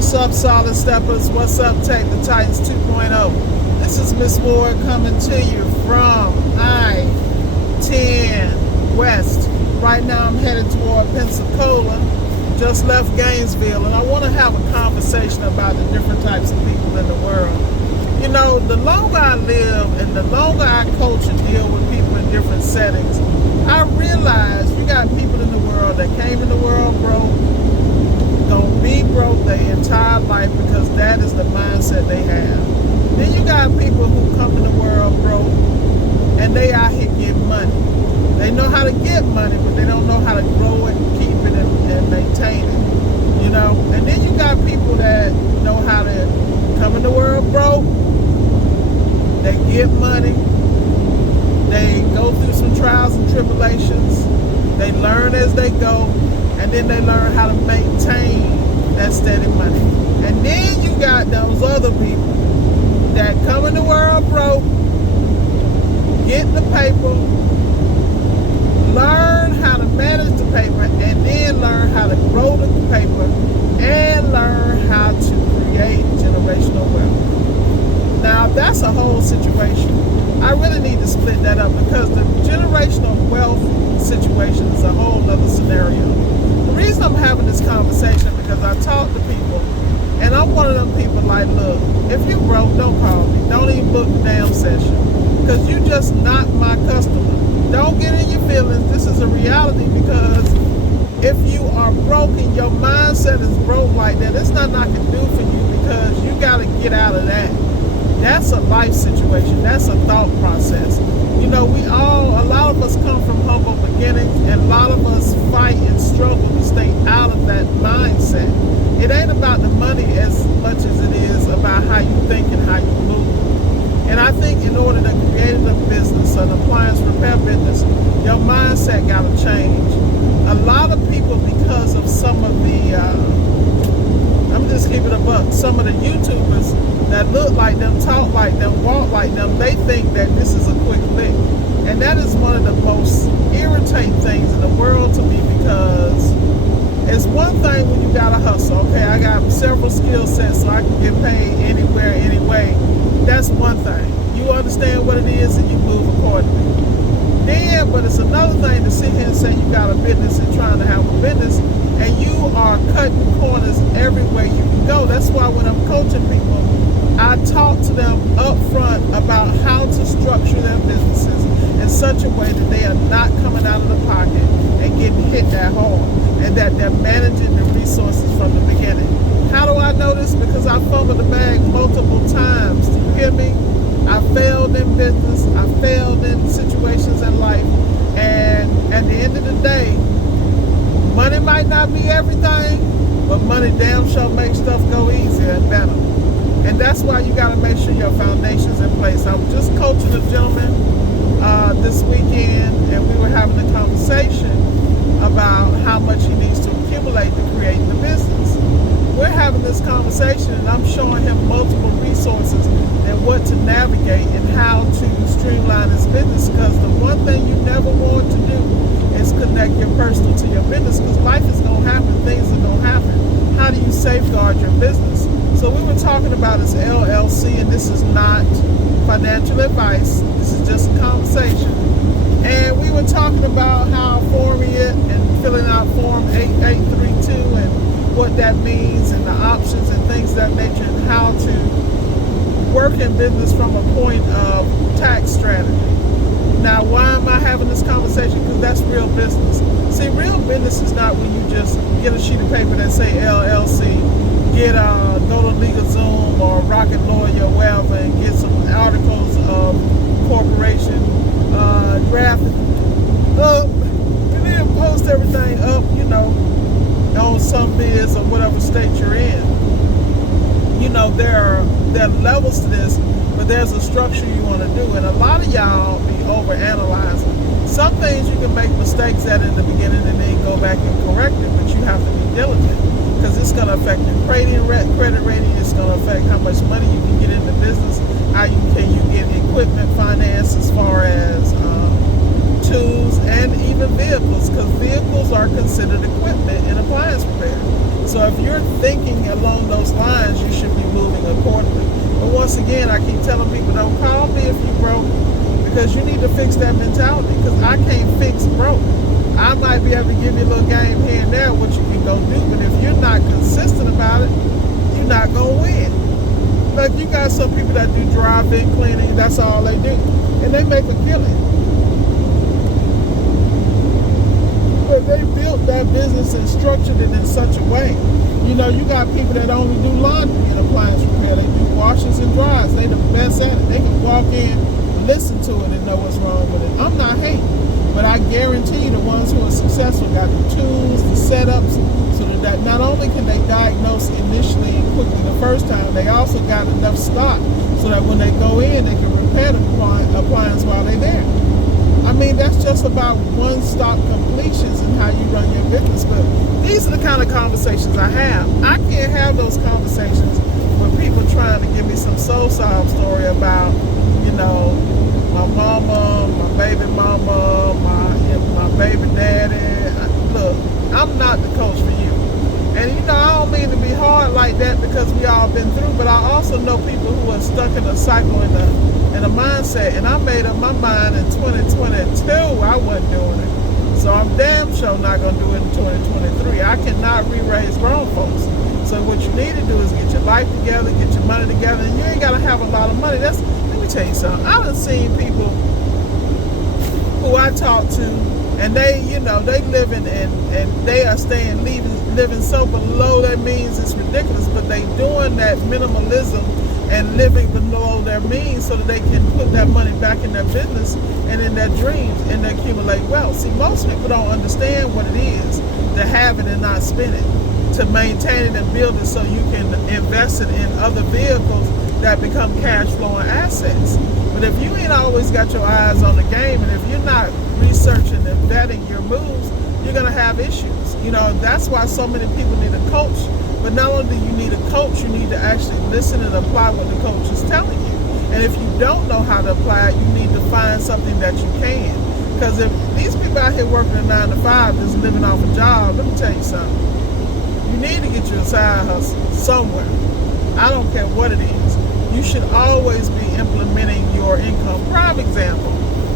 What's up, Solid Steppers? What's up, Tech the Titans 2.0? This is Miss Ward coming to you from I-10 West. Right now I'm headed toward Pensacola. Just left Gainesville, and I want to have a conversation about the different types of people in the world. You know, the longer I live and the longer I coach and deal with people in different settings, I realize you got people in the world that came in the world broke, gonna be broke their entire life because that is the mindset they have. Then you got people who come in the world broke and they out here getting money. They know how to get money, but they don't know how to grow it, keep it, and maintain it. You know? And then you got people that know how to come in the world broke, they get money, they go through some trials and tribulations, they learn as they go, and then they learn how to maintain that steady money. And then you got those other people that come in the world broke, get the paper, learn how to manage the paper, and then learn how to grow the paper, and learn how to create generational wealth. Now, that's a whole situation. I really need to split that up because the generational wealth situation is a whole other scenario. The reason I'm having this conversation because I talk to people, and I'm one of them people like, look, if you broke, don't call me. Don't even book the damn session because you just not my customer. Don't get in your feelings. This is a reality because if you are broken, your mindset is broke like that. There's nothing I can do for you because you got to get out of that. That's a life situation. That's a thought process. You know, a lot of us come from humble beginnings, and a lot of us fight and struggle to stay out of that mindset. It ain't about the money as much as it is about how you think and how you move. And I think in order to create a business, an appliance repair business, your mindset got to change. A lot of people, because of some of the, I'm just keeping it a buck, some of the YouTubers that look like them, talk like them, walk like them, they think that this is a quick lick. And that is one of the most irritating things in the world to me because it's one thing when you got to hustle. Okay, I got several skill sets so I can get paid anywhere, anyway. That's one thing. You understand what it is and you move accordingly. Then, but it's another thing to sit here and say you got a business and trying to have a business and you are cutting corners everywhere you can go. That's why when I'm coaching people, I talk to them up front about how to structure their businesses in such a way that they are not coming out of the pocket and getting hit that hard, and that they're managing the resources from the beginning. How do I know this? Because I fumbled the bag multiple times. Do you hear me? I failed in business. I failed in situations in life. And at the end of the day, money might not be everything, but money damn sure makes stuff go easier and better. And that's why you got to make sure your foundation's in place. I was just coaching a gentleman this weekend, and we were having a conversation about how much he needs to accumulate to create the business. We're having this conversation, and I'm showing him multiple resources and what to navigate and how to streamline his business, because the one thing you never want to do is connect your personal to your business, because life is going to happen, things are going to happen. How do you safeguard your business? So we were talking about his LLC, and this is not financial advice. This is just a conversation. And we were talking about how forming it and filling out Form 8832 and what that means and the options and things of that nature, and how to work in business from a point of tax strategy. Now, why am I having this conversation? Because that's real business. See, real business is not when you just get a sheet of paper that say LLC, go to LegalZoom or Rocket Lawyer or wherever and get some articles of corporation, draft up, and then post everything up, you know, on some biz or whatever state you're in. You know, there are levels to this, but there's a structure you want to do, and a lot of y'all be overanalyzing. Some things you can make mistakes at in the beginning and then go back and correct it, but you have to be diligent, because it's going to affect your credit rating. It's going to affect how much money you can get in the business, how you get equipment finance as far as tools and even vehicles, because vehicles are considered equipment in appliance repair. So if you're thinking along those lines, you should be moving accordingly. But once again, I keep telling people, don't call me if you broke, because you need to fix that mentality, because I can't fix broke. I might be able to give you a little game here and there what you can go do, but if you're not consistent about it, you're not going to win. Like, you got some people that do drive-in cleaning, that's all they do, and they make a killing. But they built that business and structured it in such a way. You know, you got people that only do laundry and appliance repair. They do washers and dryers. They the best at it. They can walk in, listen to it, and know what's wrong with it. I'm not hating, but I guarantee you the ones who are successful got the tools, the setups, so that not only can they diagnose initially and quickly the first time, they also got enough stock so that when they go in, they can repair the appliance while they're there. I mean, that's just about one-stop completions and how you run your business. But these are the kind of conversations I have. I can't have those conversations with people trying to give me some soul-sob story about, you know, my mama, my baby mama, my baby daddy. Look, I'm not the coach for you. And, you know, I don't mean to be hard like that, because we all been through, but I also know people who are stuck in a cycle in a mindset, and I made up my mind in 2022 I wasn't doing it. So I'm damn sure not going to do it in 2023. I cannot re-raise grown folks. So what you need to do is get your life together, get your money together, and you ain't got to have a lot of money. Let me tell you something. I done seen people who I talk to, and they, you know, they living and they are living so below their means, it's ridiculous, but they doing that minimalism and living below their means so that they can put that money back in their business and in their dreams and accumulate wealth. See, most people don't understand what it is to have it and not spend it, to maintain it and build it so you can invest it in other vehicles that become cash flowing assets. But if you ain't always got your eyes on the game, and if you're not researching and vetting your moves, you're gonna have issues. You know, that's why so many people need a coach. But not only do you need a coach, you need to actually listen and apply what the coach is telling you. And if you don't know how to apply it, you need to find something that you can. Because if these people out here working a 9 to 5, just living off a job, let me tell you something. You need to get you a side hustle somewhere. I don't care what it is. You should always be implementing your income. Prime example,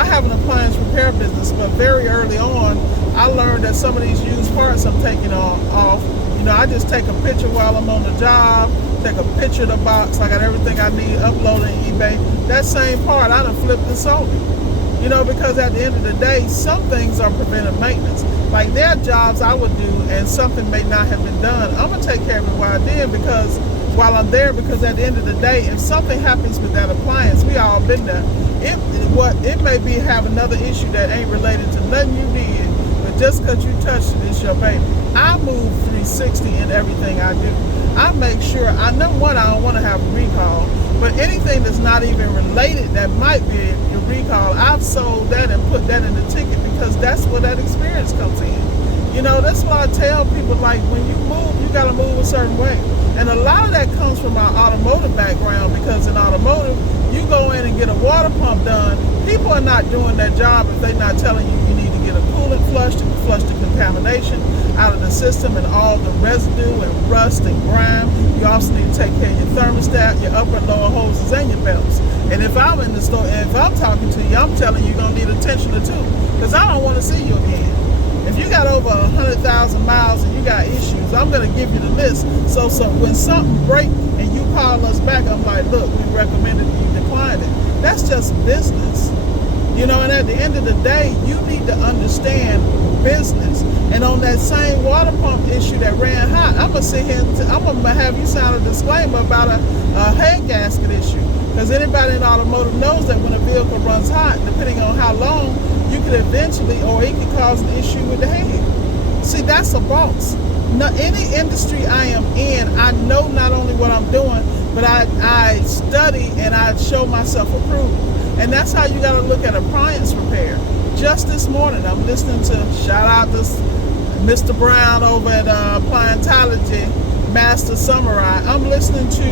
I have an appliance repair business, but very early on, I learned that some of these used parts I'm taking off. You know, I just take a picture while I'm on the job, take a picture of the box. I got everything I need uploaded on eBay. That same part, I done flipped and sold it. You know, because at the end of the day, some things are preventive maintenance. Like, there are jobs I would do and something may not have been done. I'm going to take care of it while I did, because while I'm there, because at the end of the day, if something happens with that appliance, we all been there. It may be have another issue that ain't related to nothing you did, but just because you touched it, it's your baby. I move 360 in everything I do. I make sure, number one, I don't want to have a recall, but anything that's not even related that might be a recall, I've sold that and put that in the ticket, because that's where that experience comes in. You know, that's why I tell people, like, when you move, you got to move a certain way. And a lot of that comes from our automotive background, because in automotive, you go in and get a water pump done. People are not doing their job if they're not telling you need to get a coolant flush to flush the contamination out of the system and all the residue and rust and grime. You also need to take care of your thermostat, your upper and lower hoses, and your belts. And if I'm in the store, and if I'm talking to you, I'm telling you, you're going to need attention to two, because I don't want to see you again. If you got over 100,000 miles and you got issues, I'm going to give you the list. So when something breaks and you call us back, I'm like, look, we recommended you decline it. That's just business. You know, and at the end of the day, you need to understand business. And on that same water pump issue that ran hot, I'm going to sit here and I'm going to have you sign a disclaimer about a head gasket issue. Because anybody in automotive knows that when a vehicle runs hot, depending on how long, you could eventually, or it could cause an issue with the head. See, that's a boss. Now, any industry I am in, I know not only what I'm doing, but I study and I show myself approval. And that's how you got to look at appliance repair. Just this morning, I'm listening to, shout out to Mr. Brown over at Appliantology, Master Samurai. I'm listening to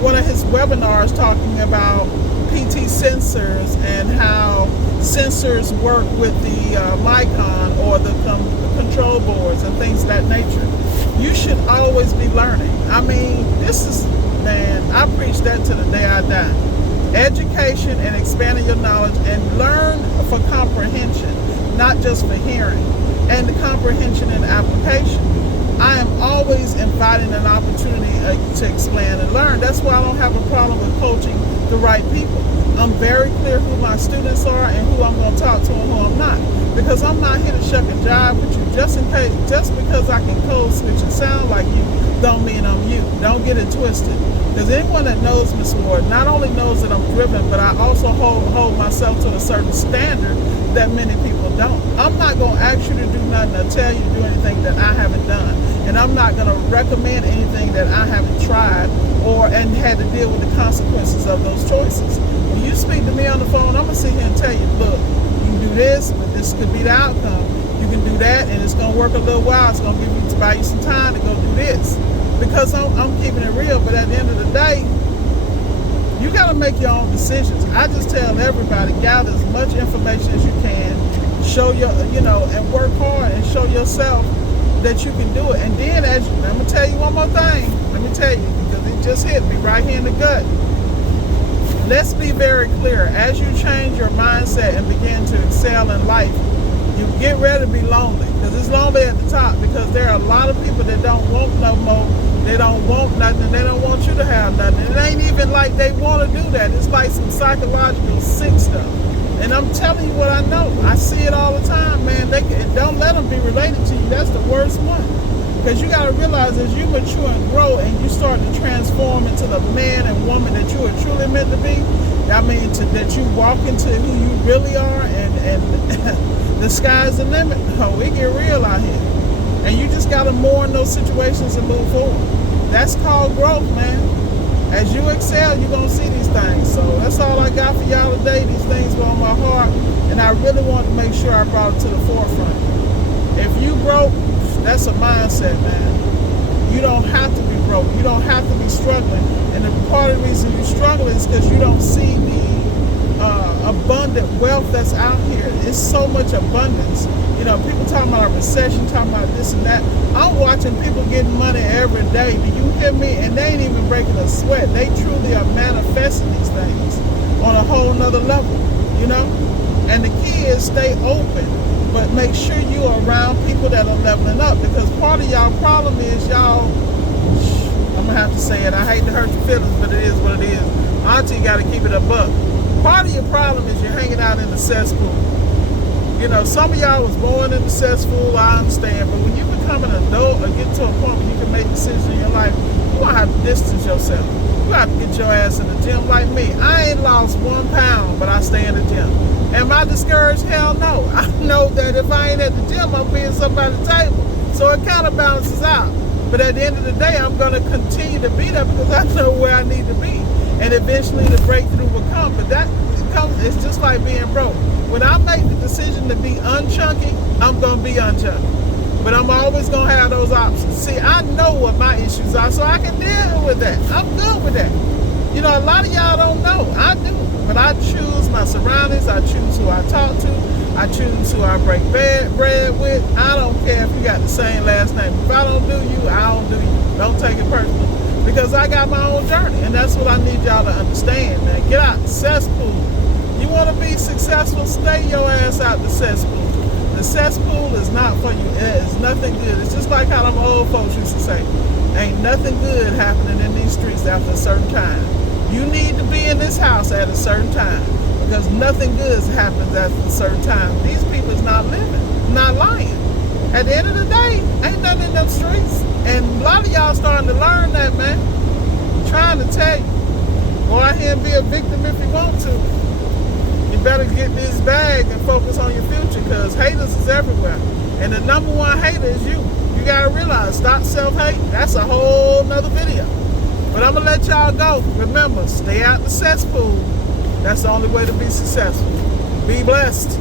one of his webinars talking about PT sensors and how sensors work with the Micon or the control boards and things of that nature. You should always be learning. I mean, I preach that to the day I die. Education and expanding your knowledge, and learn for comprehension, not just for hearing, and the comprehension and application. I am always inviting an opportunity to expand and learn. That's why I don't have a problem with coaching the right people. I'm very clear who my students are and who I'm going to talk to and who I'm not. Because I'm not here to shuck and jive with you just in case. Just because I can code switch and sound like you don't mean I'm you. Don't get it twisted. Because anyone that knows Miss Ward not only knows that I'm driven, but I also hold myself to a certain standard that many people don't. I'm not going to ask you to do nothing or tell you to do anything that I haven't done. And I'm not going to recommend anything that I haven't tried and had to deal with the consequences of those choices. When you speak to me on the phone, I'm going to sit here and tell you, look, you can do this, but this could be the outcome. You can do that, and it's going to work a little while. It's going to buy you some time to go do this. Because I'm keeping it real, but at the end of the day, you got to make your own decisions. I just tell everybody, gather as much information as you can, show and work hard and show yourself that you can do it. And then, I'm going to tell you one more thing. Let me tell you, because it just hit me right here in the gut. Let's be very clear. As you change your mindset and begin to excel in life, you get ready to be lonely. Because it's lonely at the top, because there are a lot of people that don't want no more. They don't want nothing. They don't want you to have nothing. It ain't even like they want to do that. It's like some psychological sick stuff. And I'm telling you what I know. I see it all the time, man. Don't let them be related to you. That's the worst one. Because you got to realize, as you mature and grow and you start to transform into the man and woman that you are truly meant to be, I mean, that you walk into who you really are, and the sky's the limit. Oh, it get real out here. And you just got to mourn those situations and move forward. That's called growth, man. As you excel, you're going to see these things. So that's all I got for y'all today. These things were on my heart, and I really wanted to make sure I brought it to the forefront. If you broke, that's a mindset, man. You don't have to be broke. You don't have to be struggling. And the part of the reason you struggle is because you don't see the abundant wealth that's out here. It's so much abundance. People talking about a recession, talking about this and that. I'm watching people getting money every day. Do you hear me? And they ain't even breaking a sweat. They truly are manifesting these things on a whole nother level, And the key is stay open, but make sure you are around people that are leveling up, because part of y'all problem is y'all, I'm going to have to say it. I hate to hurt your feelings, but it is what it is. Auntie got to keep it a buck. Part of your problem is you're hanging out in the cesspool. Some of y'all was born in the cesspool, I understand, but when you become an adult or get to a point where you can make decisions in your life, you're going to have to distance yourself. You have to get your ass in the gym like me. I ain't lost 1 pound, but I stay in the gym. Am I discouraged? Hell no. I know that if I ain't at the gym, I'm being somebody's table. So it kind of balances out. But at the end of the day, I'm going to continue to be there because I know where I need to be. And eventually the breakthrough will come. But it's just like being broke. When I make the decision to be unchunky, I'm going to be unchunky. But I'm always going to have those options. See, I know what my issues are, so I can deal with that. I'm good with that. A lot of y'all don't know. I do. But I choose my surroundings. I choose who I talk to. I choose who I break bread with. I don't care if you got the same last name. If I don't do you, I don't do you. Don't take it personally. Because I got my own journey. And that's what I need y'all to understand, man. Get out the cesspool. You want to be successful, stay your ass out the cesspool. The cesspool is not for you. It is nothing good. It's just like how them old folks used to say, ain't nothing good happening in these streets after a certain time. You need to be in this house at a certain time, because nothing good happens after a certain time. These people is not living, not lying. At the end of the day, ain't nothing in them streets. And a lot of y'all starting to learn that, man. I'm trying to tell you, go out here and be a victim if you want to. You better get this bag and focus on your future, because haters is everywhere. And the number one hater is you. You got to realize, stop self-hate. That's a whole nother video. But I'm going to let y'all go. Remember, stay out the cesspool. That's the only way to be successful. Be blessed.